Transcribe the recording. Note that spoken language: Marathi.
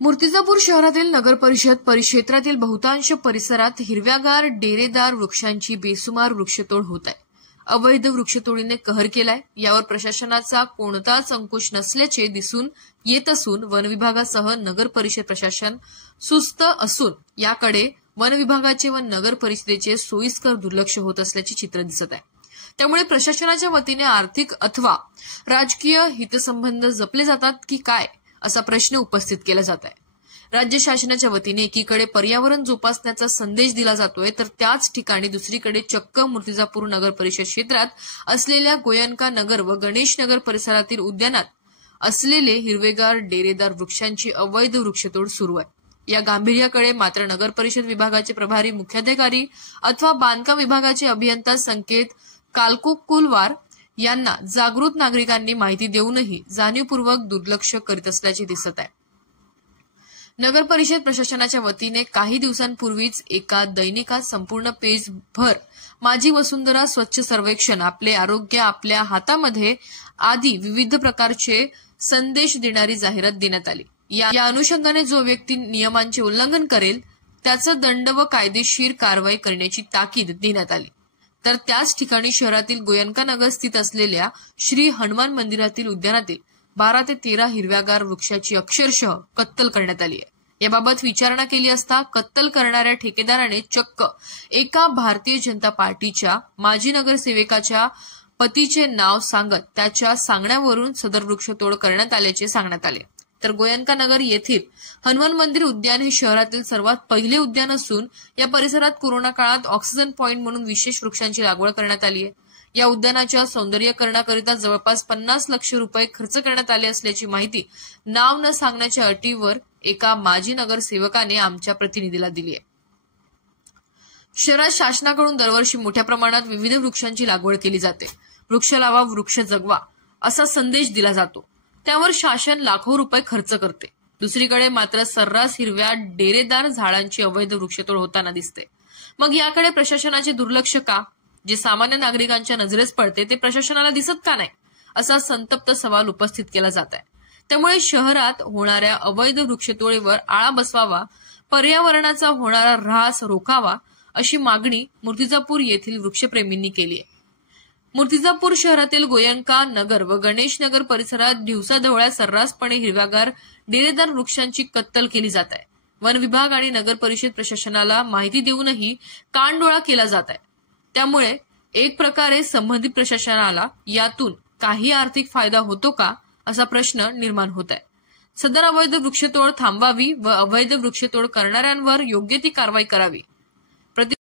मूर्तिजापूर शहरातील नगर परिषद परिक्षेत्रातील बहुतांश परिसरात हिरव्यागार डेरेदार वृक्षांची बेसुमार वृक्षतोड होत आहे। अवैध वृक्षतोडीने कहर केलाय। यावर प्रशासनाचा कोणताच अंकुश नसल्याचे दिसून येत असून वन विभागासह नगर परिषद प्रशासन सुस्त असून याकडे वन विभागाचे व नगर परिषदेचे सोयीस्कर दुर्लक्ष होत असल्याचे चित्र दिसत आहे। त्यामुळे प्रशासनाच्या वतीने आर्थिक अथवा राजकीय हितसंबंध जपले जातात की काय असा प्रश्न उपस्थित केला जात आहे। राज्य शासनाच्या वतीने एकीकडे पर्यावरण जोपासण्याचा संदेश दिला जातोय तर त्याच ठिकाणी दुसरीकडे चक्क मूर्तिजापूर नगर परिषद क्षेत्रात असलेल्या गोयनका नगर व गणेश नगर परिसरातील उद्यानात असलेले हिरवेगार डेरेदार वृक्षांची अवैध वृक्षतोड सुरू आहे। या गांभीर्याकडे मात्र नगर परिषद विभागाचे प्रभारी मुख्याधिकारी अथवा बांधकाम विभागाचे अभियंता संकेत कालकुकुलवार यांना जागृत नागरिकांनी माहिती देऊनही जाणीवपूर्वक दुर्लक्ष करीत असल्याचे दिसत आहे। नगर परिषद प्रशासनाच्या वतीने काही दिवसांपूर्वीच एका दैनिकात संपूर्ण पेज भर माझी वसुंधरा स्वच्छ सर्वेक्षण, आपले आरोग्य आपल्या हातामध्ये आदी विविध प्रकारचे संदेश देणारी जाहिरात देण्यात आली। या अनुषंगाने जो व्यक्ती नियमांचे उल्लंघन करेल त्याचा दंड व कायदेशीर कारवाई करण्याची ताकीद देण्यात आली। तर त्याच ठिकाणी शहरातील गोयनका नगर स्थित असलेल्या श्री हनुमान मंदिरातील उद्यानातील 12 ते 13 हिरव्यागार वृक्षाची अक्षरशः कत्तल करण्यात आली आहे। याबाबत विचारणा केली असता कत्तल करणाऱ्या ठेकेदाराने चक्क एका भारतीय जनता पार्टीच्या माजी नगरसेवकाच्या पतीचे नाव सांगत त्याच्या सांगण्यावरून सदर वृक्षतोड करण्यात आल्याचे सांगण्यात आले। तर गोयनका नगर येथील हनुमान मंदिर उद्यान हे शहरातील सर्वात पहिले उद्यान असून या परिसरात कोरोना काळात ऑक्सिजन पॉइंट म्हणून विशेष वृक्षांची लागवड करण्यात आली आहे। या उद्यानाच्या सौंदर्यीकरणाकरिता जवळपास 50 लाख रुपये खर्च करण्यात आले असल्याची माहिती नाव न सांगण्याच्या अटीवर एका माजी नगरसेवकाने आमच्या प्रतिनिधीला दिली आहे। शहरात शासनाकडून दरवर्षी मोठ्या प्रमाणात विविध वृक्षांची लागवड केली जाते। वृक्ष लावा वृक्ष जगवा असा संदेश दिला जातो, त्यावर शासन लाखो रुपये खर्च करते। दुसरीकडे मात्र सर्रास हिरव्या डेरेदार झाडांची अवैध वृक्षतोड होताना दिसते। मग याकडे प्रशासनाचे दुर्लक्ष का? जे सामान्य नागरिकांच्या नजरेस पडते ते प्रशासनाला दिसत का नाही असा संतप्त सवाल उपस्थित केला जात आहे। त्यामुळे शहरात होणाऱ्या अवैध वृक्षतोडीवर आळा बसवावा, पर्यावरणाचा होणारा ऱ्हास रोखावा अशी मागणी मूर्तिजापूर येथील वृक्षप्रेमींनी केली आहे। मूर्तिजापूर शहरातील गोयनका नगर व गणेश नगर परिसरात दिवसाढवळ्या सर्रासपणे हिरव्यागार डेरेदार वृक्षांची कत्तल केली जात आहे। वन विभाग आणि नगर परिषद प्रशासनाला माहिती देऊनही कानडोळा केला जात आहे। त्यामुळे एक प्रकारे संबंधित प्रशासनाला यातून काही आर्थिक फायदा होतो का असा प्रश्न निर्माण होत आहे। सदर अवैध वृक्षतोड थांबवावी व अवैध वृक्षतोड करणाऱ्यांवर योग्य ती कारवाई करावी।